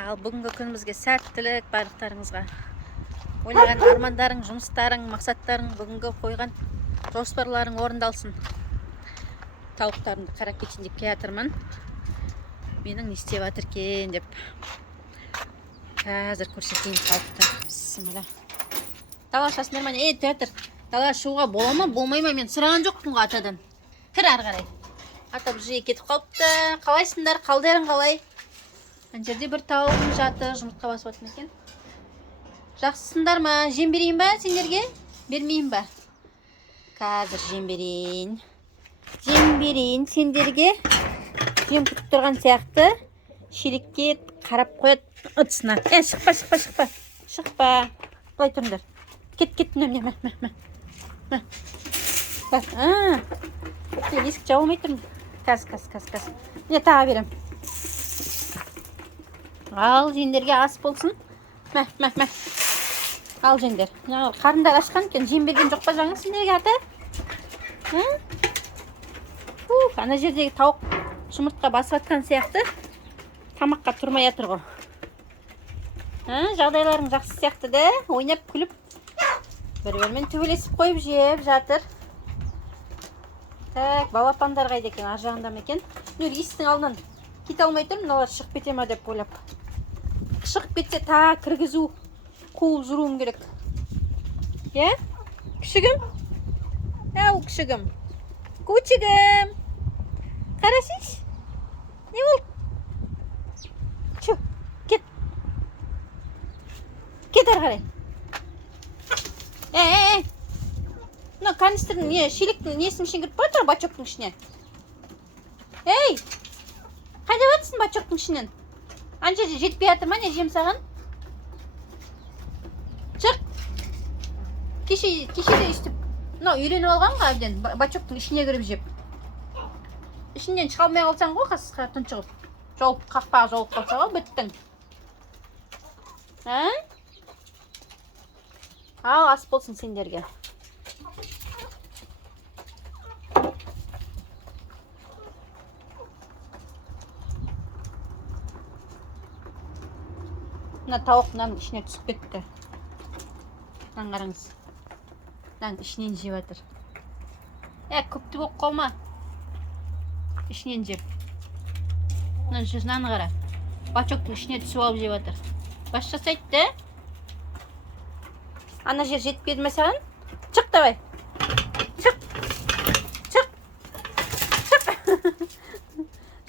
Ал бүгінгі күнімізге сәттілік барлықтарыңызға. Ойлаған армандарың, жұмыстарың, мақсаттарың, бүгінгі қойған жоспарларың орындалсын. Тауықтарымды қарап кетейін деп келатырмын. Менің не істеп жатыр екен деп. Қазір көрсетейін тауықтар. Бісміллә. Дала шасындар ма? Театр. Дала шығуға бола ма, болмай ма? Мен сұраған жоқпын ғой атадан. Кір ары қарай. Ата бір жиі кетіп қалыпты. Қалайсыңдар? Қалдарың қалай? Ана жерде бір тауығым жатыр, жұмыртқа басып жатыр екен. Жақсысыңдар ма? Жем берейін ба сендерге? Бермейін ба? Қазір жем берейін. Жем берейін сендерге. Жем күтіп тұрған сияқты. Шелекке қарап қояды ыдысына. Шықпа, шықпа, шықпа. Шықпа. Былай тұрыңдар. Кет, мә. Есік жабылмай тұрмын. Каз. Міне таға берем. Ал жендерге ас болсын. Мә. Ал жендер. Қарындар ашқан екен. Жем берген жоқ па жаңа сендерге ата? Ана жердегі тауық жұмыртқа басып атқан сияқты. Тамаққа тұрмай жатыр ғой. Жағдайларың жақсы сияқты да. Ойнап күліп. Бір-бірімен төбелесіп қойып жеп жатыр. Так, балапандар қайда екен? Ар жағында ма екен? Нөр есіктің алдынан кете алмай тұр, мыналар шығып кете ма деп ойлап. Шығып кетсе та кіргізу, қуып жүруім керек. Күшігім? Ау, күшігім. Күшігім. Қарасыз? Не болды? Чу, кет. Кет ары қарай. Мына канистрдің шелектің несінің ішіне кіріп бара тұр, бачоктың ішіне. Қайда батырсың бачоктың ішінен? Ана жерде жетпей жатыр ма, не жем саған? Шық. Кеше де үстіп. Мынау үйреніп алған ғой әбден, бачоктың ішіне кіріп жеп. Ішінен шыға алмай қалсаң ғой, қасқа тұншығып. Қақпаға жолып қалса ғой, біттің. Ал, ас болсын сендерге. Мына тауық мынаның ішіне түсіп кетті. Мынаны қараңыз. Мынаның ішінен жеп жатыр. Көпті болып қалма. Ішінен жеп. Мынаны қара. Бачоктың ішіне түсіп алып жеп жатыр. Баш жасайды. Ана жер жетпеді ме саған? Шық давай. Шық.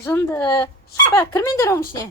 Жынды. Шықпа, кірмеңдер оның ішіне.